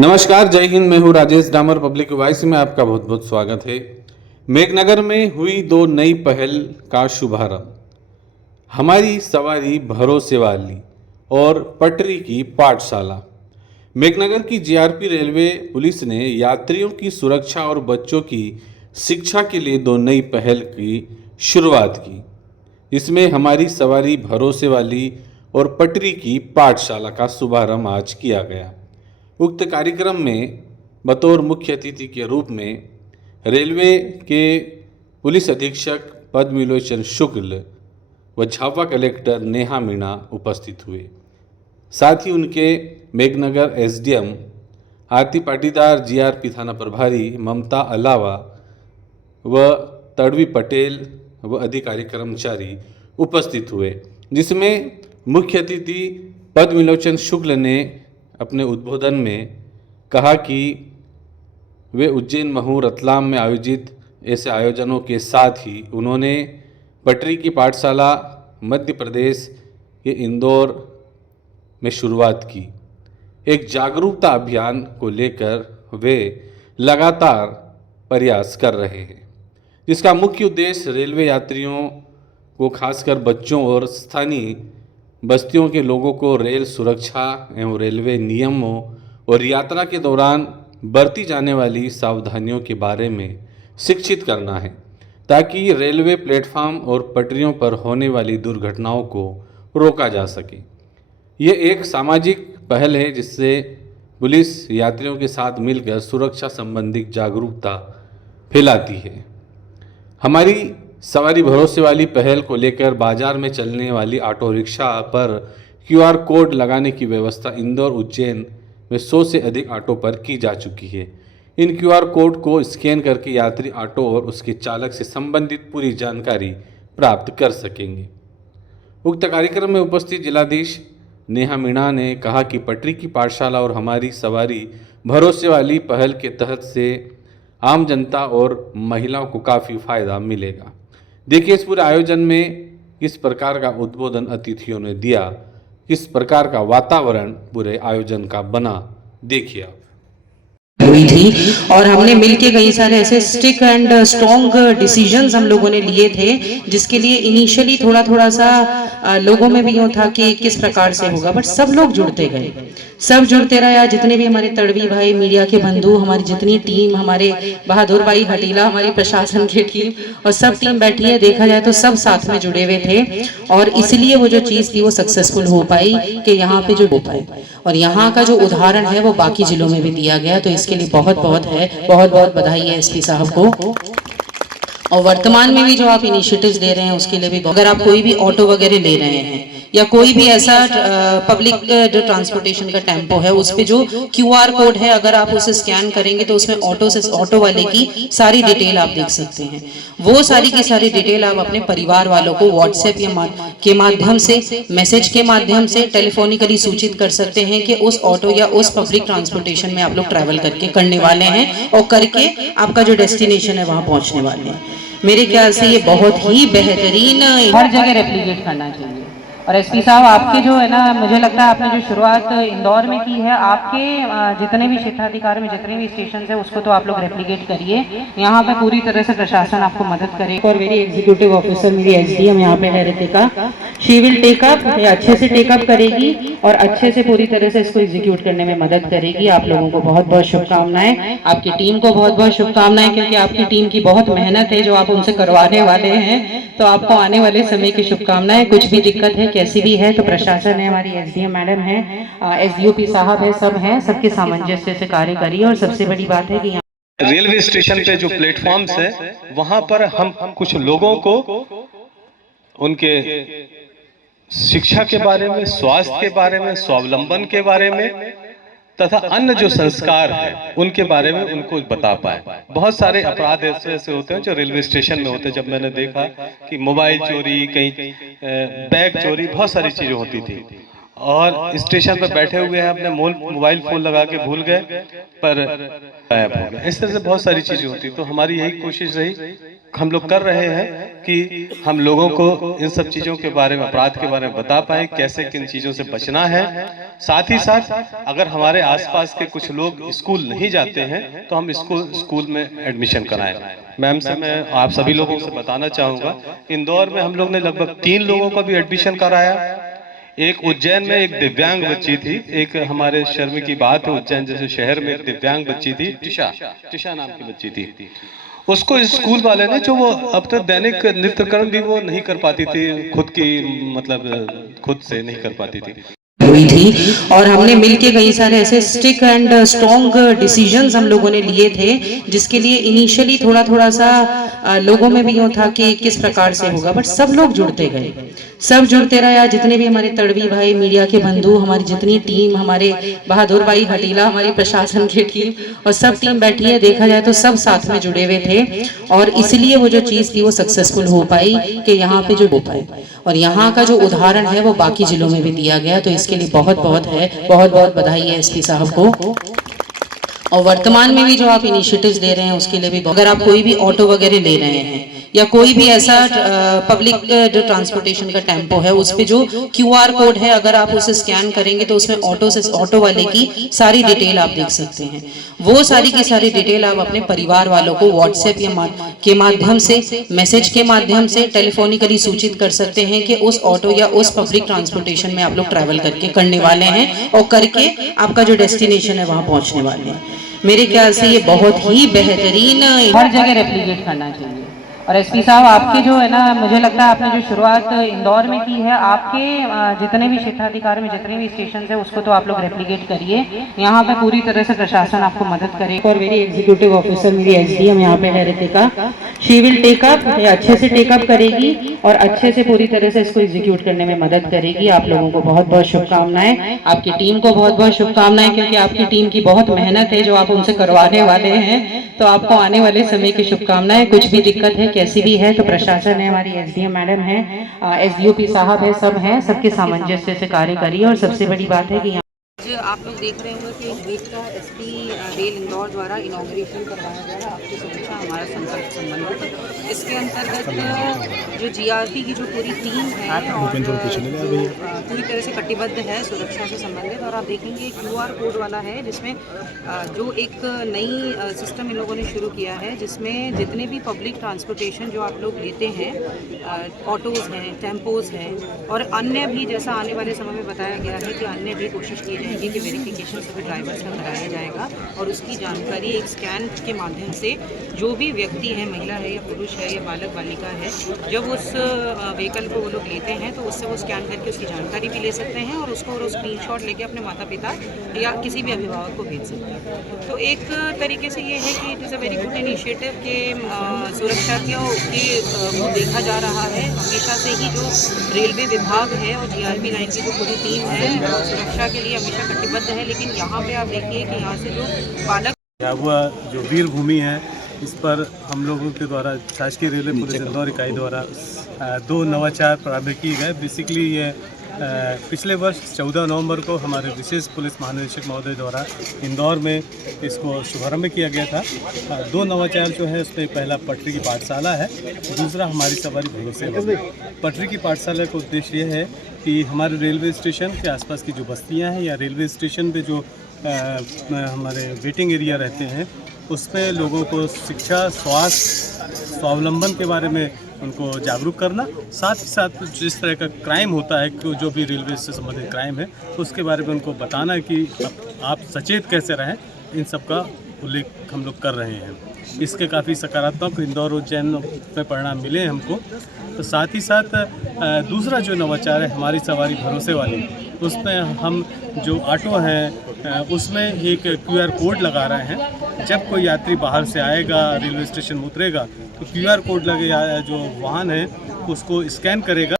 नमस्कार, जय हिंद। मैं हूँ राजेश डामर। पब्लिक वॉइस में आपका बहुत बहुत स्वागत है। मेघनगर में हुई दो नई पहल का शुभारंभ। हमारी सवारी भरोसे वाली और पटरी की पाठशाला। मेघनगर की जीआरपी रेलवे पुलिस ने यात्रियों की सुरक्षा और बच्चों की शिक्षा के लिए दो नई पहल की शुरुआत की। इसमें हमारी सवारी भरोसे वाली और पटरी की पाठशाला का शुभारंभ आज किया गया। उक्त कार्यक्रम में बतौर मुख्य अतिथि के रूप में रेलवे के पुलिस अधीक्षक पद्मविलोचन शुक्ल व झापा कलेक्टर नेहा मीणा उपस्थित हुए। साथ ही उनके मेघनगर एसडीएम आरती पाटीदार, जीआरपी थाना प्रभारी ममता अलावा व तड़वी पटेल व अधिकारी कर्मचारी उपस्थित हुए, जिसमें मुख्य अतिथि पद्मविलोचन शुक्ल ने अपने उद्बोधन में कहा कि वे उज्जैन, महू, रतलाम में आयोजित ऐसे आयोजनों के साथ ही उन्होंने पटरी की पाठशाला मध्य प्रदेश के इंदौर में शुरुआत की। एक जागरूकता अभियान को लेकर वे लगातार प्रयास कर रहे हैं, जिसका मुख्य उद्देश्य रेलवे यात्रियों को, खासकर बच्चों और स्थानीय बस्तियों के लोगों को रेल सुरक्षा एवं रेलवे नियमों और यात्रा के दौरान बरती जाने वाली सावधानियों के बारे में शिक्षित करना है, ताकि रेलवे प्लेटफार्म और पटरियों पर होने वाली दुर्घटनाओं को रोका जा सके। ये एक सामाजिक पहल है जिससे पुलिस यात्रियों के साथ मिलकर सुरक्षा संबंधी जागरूकता फैलाती है। हमारी सवारी भरोसे वाली पहल को लेकर बाजार में चलने वाली ऑटो रिक्शा पर क्यूआर कोड लगाने की व्यवस्था इंदौर, उज्जैन में 100 से अधिक ऑटो पर की जा चुकी है। इन क्यूआर कोड को स्कैन करके यात्री ऑटो और उसके चालक से संबंधित पूरी जानकारी प्राप्त कर सकेंगे। उक्त कार्यक्रम में उपस्थित जिलाधीश नेहा मीणा ने कहा कि पटरी की पाठशाला और हमारी सवारी भरोसे वाली पहल के तहत से आम जनता और महिलाओं को काफ़ी फायदा मिलेगा। देखिए इस पूरे आयोजन में किस प्रकार का उद्बोधन अतिथियों ने दिया, किस प्रकार का वातावरण पूरे आयोजन का बना, देखिए आप। हुई थी और हमने मिलके कई सारे ऐसे स्टिक एंड स्ट्रॉन्ग डिसीजंस हम लोगों ने लिए थे, जिसके लिए इनिशियली थोड़ा थोड़ा सा लोगों में भी यूँ था कि किस प्रकार से होगा, बट सब लोग जुड़ते गए, सब जुड़ते रहे। जितने भी हमारे तड़वी भाई, मीडिया के बंधु, हमारी जितनी टीम, हमारे बहादुर भाई हटीला, हमारी प्रशासन की टीम और सब टीम बैठी है, देखा जाए तो सब साथ में जुड़े हुए थे और इसलिए वो जो चीज़ थी वो सक्सेसफुल हो पाई कि यहाँ पे जो हो पाए। और यहाँ का जो उदाहरण है वो बाकी जिलों में भी दिया गया, तो इसके लिए बहुत बहुत बधाई है एसपी साहब को। और वर्तमान में भी जो आप इनिशिएटिव्स ले रहे हैं उसके लिए भी, अगर आप कोई भी ऑटो वगैरह ले रहे हैं या कोई भी ऐसा पब्लिक जो ट्रांसपोर्टेशन का टेम्पो है, उस पे जो क्यूआर कोड है, अगर आप उसे स्कैन करेंगे तो उसमें ऑटो वाले की सारी डिटेल आप देख सकते हैं। वो सारी की सारी डिटेल आप अपने परिवार वालों को व्हाट्सएप के माध्यम से, मैसेज के माध्यम से, टेलीफोनिकली सूचित कर सकते हैं कि उस ऑटो या उस पब्लिक ट्रांसपोर्टेशन में आप लोग ट्रैवल करने वाले हैं और करके आपका जो डेस्टिनेशन है वहां पहुंचने वाले हैं। मेरे ख्याल से ये बहुत ही बेहतरीन, हर जगह रेप्लिकेट करना चाहिए। और एसपी साहब आपके जो है ना, मुझे लगता है आपने जो शुरुआत इंदौर में की है, आपके जितने भी क्षेत्राधिकार में जितने भी स्टेशन है उसको तो आप लोग रेप्लिकेट करिए। यहाँ पे पूरी तरह से प्रशासन आपको मदद करेगा और मेरी एग्जीक्यूटिव ऑफिसर, मेरी एसडीएम यहाँ पे है रितिका, शी विल टेकअप, अच्छे से टेकअप करेगी और अच्छे से पूरी तरह से इसको एग्जीक्यूट करने में मदद करेगी। आप लोगों को बहुत बहुत शुभकामनाएं, आपकी टीम को बहुत बहुत शुभकामनाएं, क्योंकि आपकी टीम की बहुत मेहनत है जो आप उनसे करवाने वाले हैं, तो आपको आने वाले समय की शुभकामनाएं। कुछ भी दिक्कत है, कैसी भी है, तो प्रशासन है, हमारी एसडीएम मैडम है, एसडीओपी साहब है, सब हैं, सबके सामंजस्य से कार्य करिए। और सबसे बड़ी बात है कि रेलवे स्टेशन पे जो प्लेटफॉर्म्स है वहां पर हम कुछ लोगों को उनके शिक्षा के बारे में, स्वास्थ्य के बारे में, स्वावलंबन के बारे में तथा अन्य जो संस्कार है उनके बारे में उनको बता पाए। बहुत सारे अपराध ऐसे होते हैं जो रेलवे स्टेशन में होते हैं। जब मैंने देखा कि मोबाइल चोरी, कहीं बैग चोरी, बहुत सारी चीजें होती थी और स्टेशन पर बैठे हुए हैं, अपने मोबाइल फोन लगा के भूल गए पर गायब हो गए। इस तरह से बहुत सारी चीजें होती। तो हमारी यही कोशिश रही हम लोग कर रहे हैं कि हम लोगों को इन सब चीज़ों के बारे में, अपराध के बारे में बता पाए, कैसे किन चीज़ों से बचना है। साथ ही साथ अगर हमारे आसपास के कुछ लोग स्कूल नहीं जाते हैं तो हम स्कूल में एडमिशन कराएं। मैम से मैं आप सभी लोगों से बताना चाहूँगा, इंदौर में हम लोग ने लगभग 3 लोगों का भी एडमिशन कराया। एक उज्जैन में एक दिव्यांग बच्ची थी, एक हमारे शर्म की बात है, उज्जैन जैसे शहर में एक दिव्यांग बच्ची थी, टिशा नाम की बच्ची थी। उसको स्कूल वाले ने, जो वो अब तक दैनिक नित्यकर्म भी वो नहीं कर पाती थी, खुद की मतलब खुद से नहीं कर पाती थी, हुई थी और हमने मिलके कई सारे ऐसे स्टिक एंड स्ट्रॉन्ग डिसीजंस हम लोगों ने लिए थे, जिसके लिए इनिशियली थोड़ा थोड़ा सा लोगों में भी यूँ था कि किस प्रकार से होगा, बट सब लोग जुड़ते गए, सब जुड़ते रहे। जितने भी हमारे तड़वी भाई, मीडिया के बंधु, हमारी जितनी टीम, हमारे बहादुर भाई हटीला, हमारी प्रशासन की टीम और सब टीम बैठी है, देखा जाए तो सब साथ में जुड़े हुए थे और इसलिए वो जो चीज़ थी वो सक्सेसफुल हो पाई कि यहाँ पे जो हो पाए। और यहाँ का जो उदाहरण है वो बाकी जिलों में भी दिया गया, तो इसके लिए बहुत बहुत बधाई है एसपी साहब को। और वर्तमान में भी जो आप इनिशिएटिव्स ले रहे हैं उसके लिए भी, अगर आप कोई भी ऑटो वगैरह ले रहे हैं या कोई भी ऐसा पब्लिक जो ट्रांसपोर्टेशन का टेम्पो है, उस पे जो QR कोड है, अगर आप उसे स्कैन करेंगे तो उसमें ऑटो वाले की सारी डिटेल आप देख सकते हैं। वो सारी की सारी डिटेल आप अपने परिवार वालों को व्हाट्सएप के माध्यम से, मैसेज के माध्यम से, टेलीफोनिकली सूचित कर सकते हैं कि उस ऑटो या उस पब्लिक ट्रांसपोर्टेशन में आप लोग ट्रैवल करने वाले हैं और करके आपका जो डेस्टिनेशन है वहाँ पहुँचने वाले हैं। मेरे ख्याल से ये बहुत ही बेहतरीन, हर जगह रेप्लिकेट करना चाहिए। और एसपी साहब, आपके जो है ना, मुझे लगता है आपने जो शुरुआत इंदौर में की है, आपके जितने भी क्षेत्राधिकार में जितने भी स्टेशन है उसको तो आप लोग रेप्लिकेट करिए। यहाँ पे पूरी तरह से प्रशासन आपको मदद करेगा और मेरी एग्जीक्यूटिव ऑफिसर, मेरी SDM यहाँ पे है रितिका, शी विल टेकअप, अच्छे से टेकअप करेगी और अच्छे से पूरी तरह से इसको एग्जीक्यूट करने में मदद करेगी। आप लोगों को बहुत बहुत शुभकामनाएं, आपकी टीम को बहुत बहुत शुभकामनाएं, क्योंकि आपकी टीम की बहुत मेहनत है जो आप उनसे करवाने वाले हैं, तो आपको आने वाले समय की शुभकामनाएं। कुछ भी दिक्कत है, कैसी भी है, तो प्रशासन है, हमारी SDM मैडम है, SDOP साहब है, सब हैं, सबके सामंजस्य से कार्य करिए। और सबसे बड़ी बात है कि आप लोग देख रहे होंगे कि वीक का SP रेल इंदौर द्वारा इनॉग्रेशन करवाया गया है, आपकी सुरक्षा हमारा संकल्प संबंधित। इसके अंतर्गत जो GRP की जो पूरी टीम है और पूरी तरह से कटिबद्ध है सुरक्षा से संबंधित। और आप देखेंगे QR कोड वाला है, जिसमें जो एक नई सिस्टम इन लोगों ने शुरू किया है, जिसमें जितने भी पब्लिक ट्रांसपोर्टेशन जो आप लोग लेते हैं, ऑटोज़ हैं, टेम्पोज़ हैं और अन्य भी, जैसा आने वाले समय में बताया गया है कि अन्य भी कोशिश की जाएगी कि वेरिफिकेशन सभी ड्राइवर्स का कराया जाएगा और उसकी जानकारी एक स्कैन के माध्यम से जो भी व्यक्ति है, महिला है या पुरुष है या बालक बालिका है, जब उस व्हीकल को वो लोग लेते हैं तो उससे वो स्कैन करके उसकी जानकारी भी ले सकते हैं और उसको स्क्रीनशॉट लेके अपने माता पिता या किसी भी अभिभावक को भेज सकते हैं। तो एक तरीके से ये है कि it is a very good initiative के सुरक्षा को देखा जा रहा है। हमेशा से ही जो रेलवे विभाग है और GRP 9 की जो पूरी टीम है सुरक्षा के लिए हमेशा कटिबद्ध है, लेकिन यहाँ पे आप देखिए कि यहाँ से जो बालक हुआ जो वीर भूमि है, इस पर हम लोगों के द्वारा शासकीय रेलवे पुलिस इंदौर इकाई द्वारा 2 नवाचार प्रारंभ किए गए। बेसिकली ये पिछले वर्ष 14 नवंबर को हमारे विशेष पुलिस महानिदेशक महोदय द्वारा इंदौर में इसको शुभारंभ किया गया था। 2 नवाचार जो है, उसमें पहला पटरी की पाठशाला है, दूसरा हमारी सवारी भरोसे वाली। पटरी की पाठशाला का उद्देश्य ये है कि हमारे रेलवे स्टेशन के आसपास की जो बस्तियां हैं या रेलवे स्टेशन पे जो हमारे वेटिंग एरिया रहते हैं, उसमें लोगों को शिक्षा, स्वास्थ्य, स्वावलंबन के बारे में उनको जागरूक करना, साथ ही साथ जिस तरह का क्राइम होता है, जो भी रेलवे से संबंधित क्राइम है, उसके बारे में उनको बताना कि आप सचेत कैसे रहें, इन सब का उल्लेख हम लोग कर रहे हैं। इसके काफ़ी सकारात्मक इंदौर उज्जैन में परिणाम मिले हमको। तो साथ ही साथ दूसरा जो नवाचार है, हमारी सवारी भरोसे वाली, उसमें हम जो ऑटो हैं उसमें एक QR कोड लगा रहे हैं। जब कोई यात्री बाहर से आएगा, रेलवे स्टेशन में उतरेगा, तो QR कोड लगे जो वाहन है उसको स्कैन करेगा।